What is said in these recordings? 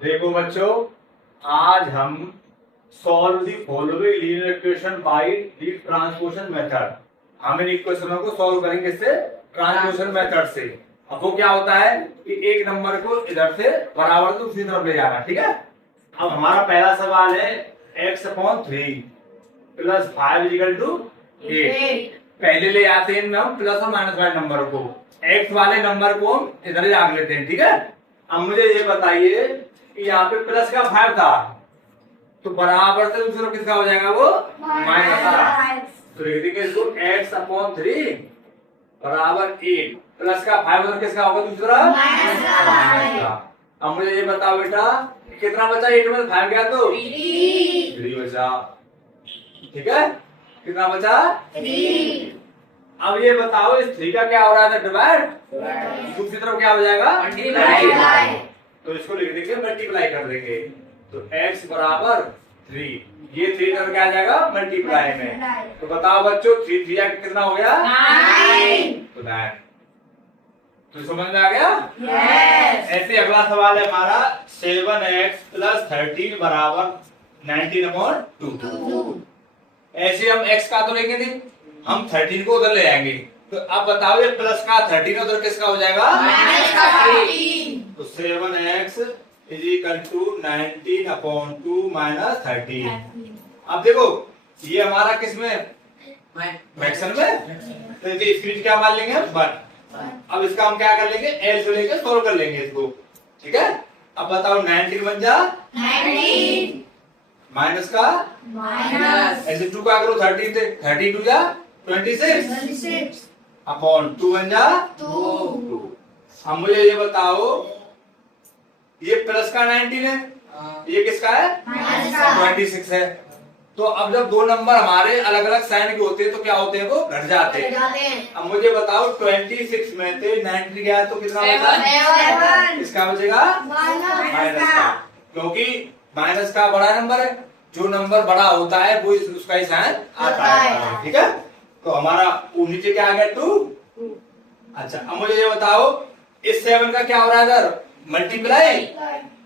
देखो बच्चों, आज हम solve the following linear equation by the transposition method. हम इन इक्वेशनों को सॉल्व करेंगे इससे ट्रांसपोजिशन मेथड से। अब वो क्या होता है कि एक नंबर को इधर से बराबर से दूसरी तरफ ले जाना। ठीक है। अब हमारा पहला सवाल है x/3 + 5 = 8। पहले ले आते हैं हम प्लस और माइनस वाले नंबर को। x वाले नंबर को हम इधर ही आगे लेते हैं। ठीक है। अब मुझे ये बताइए कि यहाँ पे प्लस का 5 था तो बराबर से दूसरा किसका हो जाएगा, वो माइनस का। तो लिख देंगे इसको x/3 बराबर 8 प्लस का 5 उधर किसका होगा, दूसरा माइनस का। अब मुझे ये बताओ बेटा कितना बचा, 8 में 5 गया तो 3 बचा। ठीक है, कितना बचा 3। अब ये बताओ इस 3 का क्या हो रहा है, डिवाइड। दूसरी तरफ क्या हो जाएगा, मल्टीप्लाई। तो इसको लिख देंगे मल्टीप्लाई कर देंगे। तो x बराबर 3, ये 3 करके आ जाएगा मल्टीप्लाई में। तो बताओ बच्चों 3 3 कितना हो गया, 9। तो 9। तो समझ में आ गया। ऐसे अगला सवाल है हमारा 7x + 13 बराबर 19/2। ऐसे हम x का तो लेंगे नहीं, हम 13 को उधर ले आएंगे। तो अब बताओ ये प्लस का 13 उधर किसका हो जाएगा, माइनस का 13। तो 7x = 19/2 - 13। अब देखो ये हमारा किसमें, फ्रैक्शन में। तो इसकी क्या मान लेंगे, 1। अब इसका हम क्या कर लेंगे, एल से लेकर सोल्व कर लेंगे इसको। ठीक है। अब बताओ 19 बन जा 19 माइनस का माइनस, ऐसे 2 का करो 13 थे, 32 जा 26 अपॉन 2 बन जा 2। अब मुझे ये बताओ ये प्लस का 19 है, ये किसका है, माइनस का 26 है। तो अब जब दो नंबर हमारे अलग अलग साइन के होते हैं तो क्या होते हैं, वो घट जाते हैं। अब मुझे बताओ 26 में से 19 गया तो कितना बचा, किसका बचेगा, माइनस का। क्योंकि माइनस का बड़ा नंबर है, जो नंबर बड़ा होता है वो उसका ही साइन आता है। ठीक है। तो हमारा नीचे क्या आ गया, 2। अच्छा अब मुझे ये बताओ इस 7 का क्या हो रहा है, इधर मल्टीप्लाई,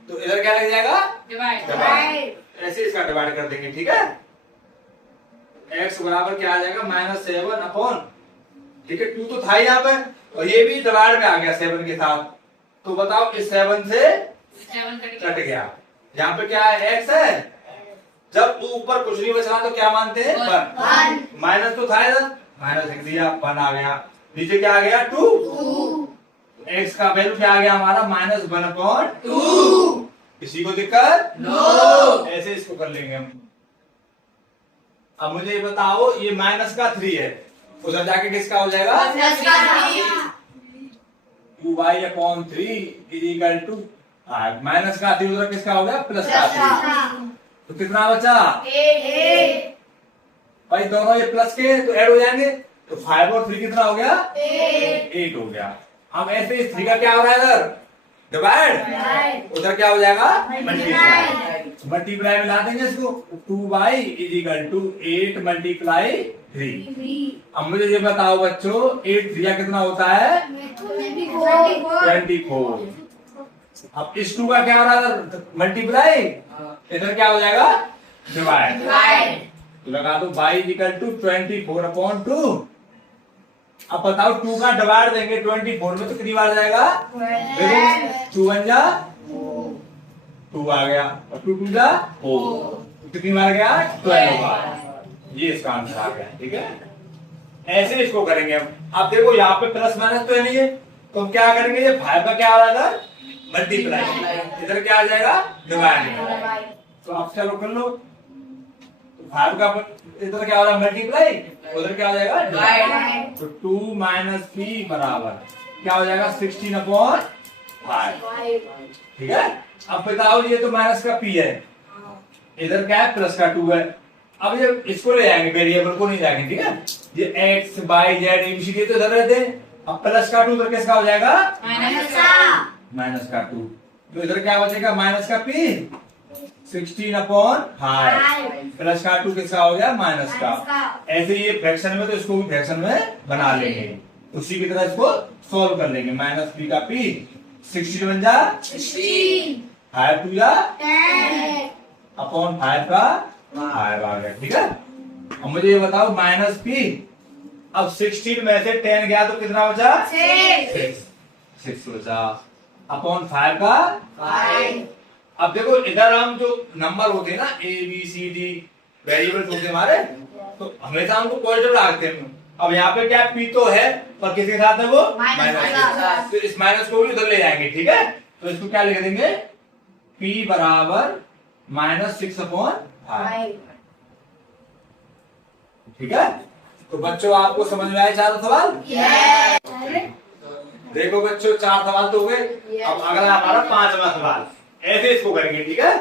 तो इधर क्या लग जाएगा, डिवाइड। ऐसे इसका डिवाइड कर देंगे। ठीक है। x बराबर क्या आ जाएगा, -7 अपॉन, ठीक है 2 तो था ही यहाँ पे, और ये भी डिवाइड में आ गया 7 के साथ। तो बताओ इस 7 से 7 कट गया। यहाँ पे क्या है, x है। जब ऊपर कुछ नहीं बचा तो क्या मानते हैं, 1। माइनस तो था इधर, माइनस लिख दिया, 1 आ गया। नीचे क्या आ गया, 2। x का वैल्यू क्या आ गया हमारा, -1/2। किसी को दिक्कत, नो। ऐसे इसको कर लेंगे हम। अब मुझे ये बताओ ये माइनस का 3 है, उधर जाके किसका हो जाएगा, 2y/3 = माइनस का 3 उधर किसका हो गया, प्लस का 3। तो कितना बचा, 8। भाई दोनों ये प्लस के तो ऐड हो जाएंगे, तो 5 और 3 कितना हो गया, 8 हो गया। अब ऐसे इस 3 का क्या हो रहा है, इधर डिवाइड, उधर क्या हो जाएगा, मल्टीप्लाई। मल्टीप्लाई में ला देंगे इसको, 2y = 8 × 3। अब मुझे ये बताओ बच्चों 8 3 कितना होता है, 24। अब इस 2 का क्या हो रहा है, मल्टीप्लाई, इधर क्या हो जाएगा, डिवाइड। तो लगा दो y = 24/2। अब बताओ 2 का डिवाइड देंगे 24 में तो कितनी बार जाएगा, देखो 2 बन जा 2 आ गया, और 2 2 जा 4, कितनी बार गया, 12 बार। ये इसका आंसर आ गया। ठीक है। ऐसे इसको करेंगे हम। अब देखो यहाँ पे प्लस माइनस तो है नहीं है, तो हम क्या करेंगे, ये 5 का क्या आ रहा था, मल्टीप्लाई, इधर क्या आ जाएगा, डिवाइड। तो आप चलो कर लो, 5 का इधर क्या हो रहा है, मल्टीप्लाई, उधर क्या हो जाएगा, डिवाइड। तो 2 - p बराबर क्या हो जाएगा, 16/5। ठीक है। अब बताओ ये तो माइनस का p है, इधर क्या है, प्लस का 2 है। अब ये इसको ले जाएंगे, वेरिएबल को नहीं जाएंगे। ठीक है। ये x y z ABCD तो इधर रहते हैं। अब प्लस का 2 उधर किसका हो जाएगा, माइनस का 2। तो इधर क्या बचेगा, माइनस का p 16/5 प्लस का 2 किसका हो गया, माइनस का। ऐसे ये फ्रैक्शन में तो इसको भी फ्रैक्शन में बना लेंगे, उसी की तरह इसको सोल्व कर लेंगे। -p का p 16 बन जा 16 5 टू या 10/5 का 5 आ गया। ठीक है, अब मुझे ये बताओ माइनस पी। अब 16 में से 10 गया तो कितना बचा? 6 बचा। (5) का 5। अब देखो इधर हम जो नंबर होते हैं ना ABCD वेरिएबल्स होते हैं हमारे, तो हमेशा हमको पॉजिटिव रखते हैं। अब यहाँ पे क्या पी तो है पर किसके साथ है वो? माइनस। तो इस माइनस को भी उधर ले जाएंगे। ठीक है, तो इसको क्या लिख देंगे? P बराबर -6/5। ठीक है, तो बच्चों आपको समझ में आए चारों सवाल? देखो बच्चों 4 सवाल तो हो गए। अब अगला हमारा 5वां सवाल, ऐसे इसको करेंगे। ठीक है,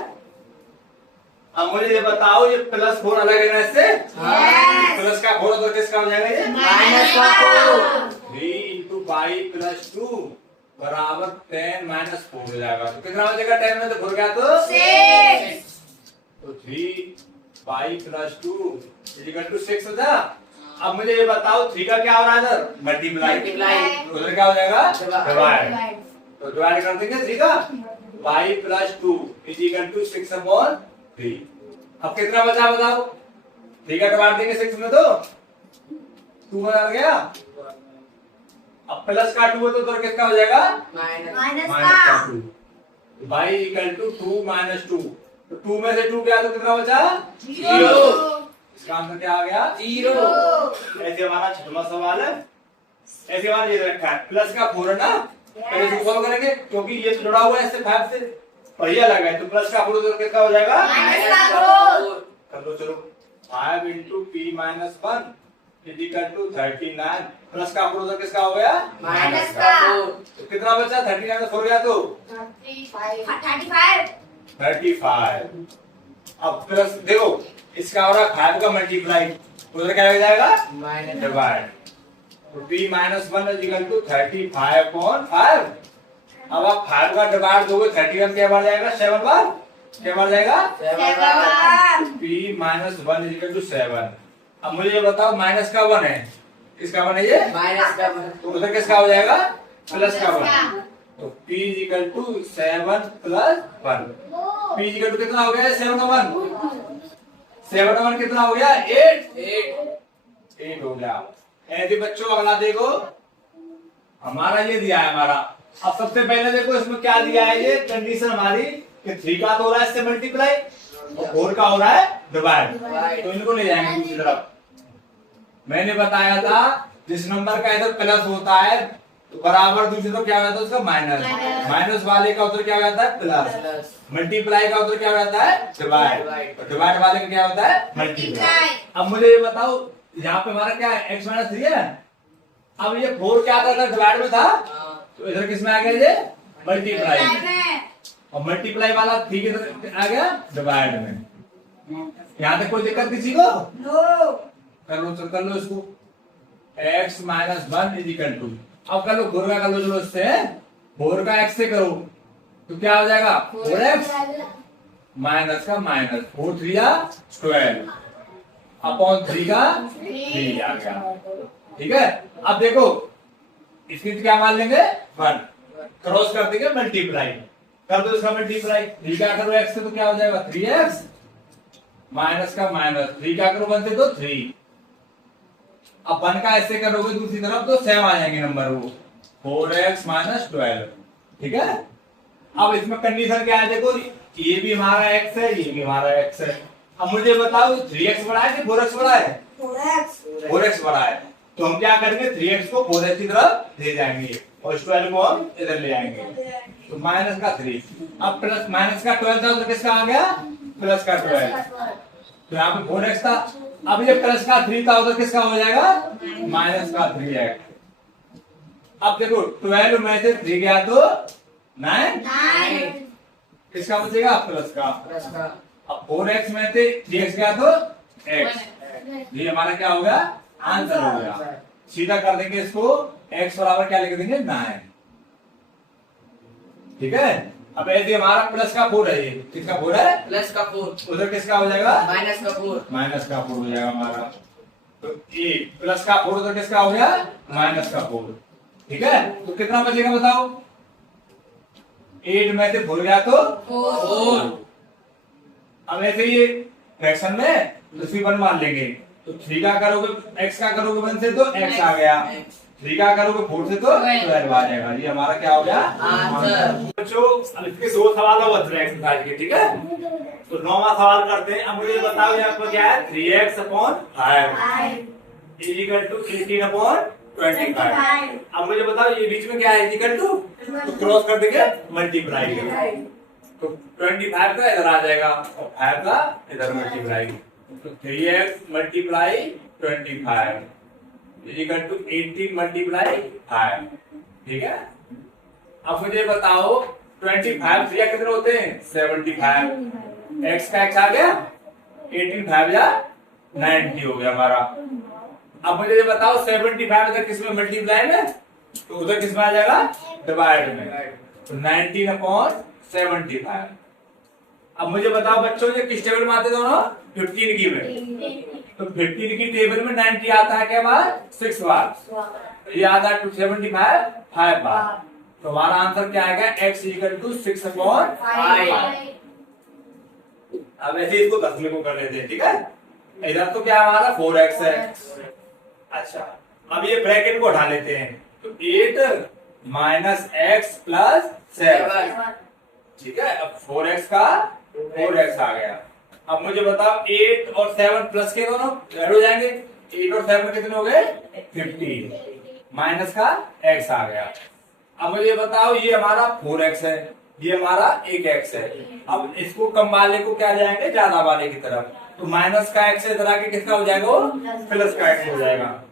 अब मुझे ये बताओ ये +4 अलग है ना इससे? प्लस का 4 तो किसका हो जाएगा ये? माइनस का 4। 3 × 5 + 2 बराबर 10 - 4 हो जाएगा। तो कितना हो जाएगा? 10 में से 4 गया तो 6। तो 3 5 + 2 = 6 हो जाएगा। अब मुझे ये बताओ 3 का क्या हो रहा है इधर? मल्टीप्लाई। उधर क्या हो जाएगा? डिवाइड। तो डिवाइड कर देंगे 3 का 5 + 2 = 6/3। अब कितना बचा बताओ? 3 का डिवाइड देंगे 6 में तो 2 बचा गया। अब प्लस का 2 है तो उधर किसका हो जाएगा? माइनस का 2। y = 2 - 2। तो 2 में से 2 गया तो कितना बचा? 0। इसका आंसर क्या आ गया? 0। ऐसे हमारा 6वां सवाल है। ऐसे हमारा ये रखा है प्लस का 4 है ना, पहले इसको सॉल्व करेंगे क्योंकि ये जुड़ा हुआ है इससे 5 से और ये लगा है। तो प्लस का 4 तो कितना हो जाएगा? -4। कर लो चलो। 5 × P - 1 = 39। प्लस का 4 तो किसका हो गया? माइनस का 4। तो कितना बचा? 39 में 4 गया तो 35। अब प्लस देखो इसका हो रहा 5 का मल्टीप्लाई, उधर क्या हो जाएगा? डिवाइड। तो P - 1 = 35/5। अब आप 5 का डिवाइड दोगे 31 क्या बार जाएगा? 7 बार। क्या बार जाएगा? 7 बार। P - 1 = 7। अब मुझे ये बताओ माइनस का 1 है, किसका 1 है ये? माइनस का 1। तो उधर किसका हो जाएगा? प्लस का 1। तो P = 7 + 1। P = कितना हो गया? 7 का 1। 7 का 1 कितना हो गया? 8 हो गया। ऐसे बच्चों अगला देखो हमारा ये दिया है हमारा। अब सबसे पहले देखो इसमें क्या दिया है? ये कंडीशन हमारी कि 3 का तो हो रहा है इससे मल्टीप्लाई और 4 का हो रहा है डिवाइड। तो इनको ले जाएंगे दूसरी तरफ। मैंने बताया था जिस नंबर का इधर प्लस होता है तो बराबर दूसरी तरफ क्या हो जाता है उसका? माइनस। माइनस वाले का उधर क्या हो जाता है? प्लस। मल्टीप्लाई का उधर क्या हो जाता है? डिवाइड। डिवाइड वाले का क्या होता है? मल्टीप्लाई। अब मुझे ये बताओ यहाँ पे हमारा क्या है? x - 3 है। अब ये 4 क्या था? डिवाइड में था तो इधर किसमें आ गया? ये मल्टीप्लाई। और मल्टीप्लाई वाला 3 किधर आ गया? डिवाइड में। यहाँ तक कोई दिक्कत किसी को? कर लो इसको। x - 1 = अब कर लो 4 का कर लो। चलो इससे 4 का x से करो तो क्या हो जाएगा? 4x माइनस का माइनस 4 3 12 (3 का 3 आ गया। ठीक है, अब देखो इसकी क्या मान लेंगे? 1 क्रॉस कर देंगे मल्टीप्लाई। कर दो इसका मल्टीप्लाई। 3 का करो x से तो क्या हो जाएगा? 3x माइनस का माइनस 3 का करो 1 से तो 3। अब 1 का ऐसे करोगे दूसरी तरफ तो सेम आ जाएंगे नंबर वो 4x - 12। ठीक है, अब इसमें कंडीशन क्या है? देखो ये भी हमारा x है, ये भी हमारा x है। अब मुझे बताओ 3x बड़ा है कि 4x बड़ा है? 4x बड़ा है। तो हम क्या करेंगे? 3x को 4x की तरफ ले जाएंगे और 12 को हम इधर ले आएंगे। तो माइनस का 3। अब प्लस माइनस का 12 था तो किसका आ गया? प्लस का 12। तो यहाँ पे 4x था। अब ये प्लस का 3 था उधर किसका हो जाएगा? माइनस का 3x। अब देखो 12 में से 3 गया तो 9। किसका बचेगा? प्लस का। अब 4x में से 3x गया तो x। ये हमारा क्या हो गया? आंसर हो गया। सीधा कर देंगे इसको। x बराबर क्या लिख देंगे? 9। ठीक है, अब ऐसे हमारा प्लस का 4 है। ये किसका 4 है? प्लस का 4। उधर किसका हो जाएगा? माइनस का 4। माइनस का 4 हो जाएगा हमारा। तो ये प्लस का 4 उधर किसका हो गया? माइनस का 4। ठीक है, तो कितना बचेगा बताओ? 8 में से भूल गया तो 4। अब ऐसे ही फ्रैक्शन में दूसरी 1 मान लेंगे, तो 3 का करोगे x का करोगे 1 से तो x आ गया, 3 का करोगे 4 से तो 12 आ जाएगा। ये हमारा क्या हो गया आंसर। बच्चों अब इसके 2 सवाल और बच रहे हैं एक्सरसाइज के, ठीक है। तो 9वां सवाल करते हैं। अब मुझे बताओ यहाँ पर क्या है, 3x/5 इज इक्वल टू 18/25। अब मुझे बताओ ये बीच में क्या है, इक्वल टू, तो क्रॉस कर देंगे मल्टीप्लाई करेंगे, तो 25 का इधर आ जाएगा और 5 का इधर मल्टीप्लाई, तो 3x/25 इज इक्वल टू 18/5, ठीक है। अब मुझे बताओ 25 3 कितने होते हैं 75, x का x आ गया, 18 5 या 90 हो गया हमारा। अब मुझे ये बताओ 75 इधर किस में मल्टीप्लाई में, तो उधर किस में आ जाएगा डिवाइड में, तो 19/75। अब मुझे बताओ बच्चों ये किस टेबल में आते दोनों, 15 की में, तो 15 की टेबल में 90 आता है क्या बार 6 बार, ये आता है 275 5 बार, तो हमारा आंसर क्या आएगा x इक्वल टू 6/5। अब ऐसे इसको 10 में को कर लेते हैं, ठीक है। इधर तो क्या हमारा 4x है। अच्छा अब ये ब्रैकेट को हटा लेते हैं, तो 8 - x + 7, ठीक है। अब 4x का 4x आ गया। अब मुझे बताओ 8 और 7 प्लस के दोनों ऐड हो जाएंगे, 8 और 7 कितने हो गए 15, माइनस का x आ गया। अब मुझे बताओ ये हमारा 4x है, ये हमारा 1x है। अब इसको कम वाले को क्या जाएंगे ज्यादा वाले की तरफ, तो माइनस का x इधर आके किसका हो जाएगा, प्लस का x हो जाएगा,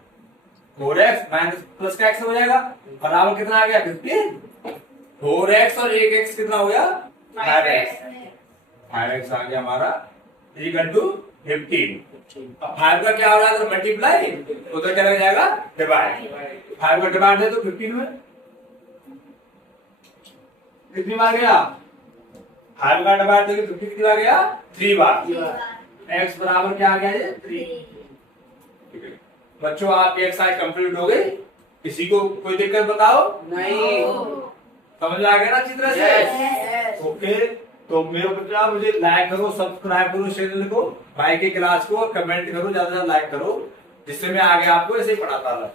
4x माइनस प्लस का x हो जाएगा, बराबर कितना आ गया 15, 4x और 1x कितना हो गया 5x आ गया हमारा इक्वल टू 15। अब 5 का क्या हो रहा है मल्टीप्लाई, उधर क्या लग जाएगा डिवाइड, 5 का डिवाइड है तो 15 में कितनी बार गया, 5 का डिवाइड तो 15 कितनी बार गया 3 बार, x बराबर क्या आ गया ये 3। बच्चों आपकी एक्सरसाइज कंप्लीट हो गई, किसी को कोई दिक्कत बताओ नहीं, समझ आ गया ना अच्छी तरह से। ओके तो मेरे बच्चा मुझे लाइक करो, सब्सक्राइब करो चैनल को, भाई के क्लास को, और कमेंट करो, ज्यादा से ज्यादा लाइक करो, जिससे मैं आगे आपको ऐसे ही पढ़ाता रहूं।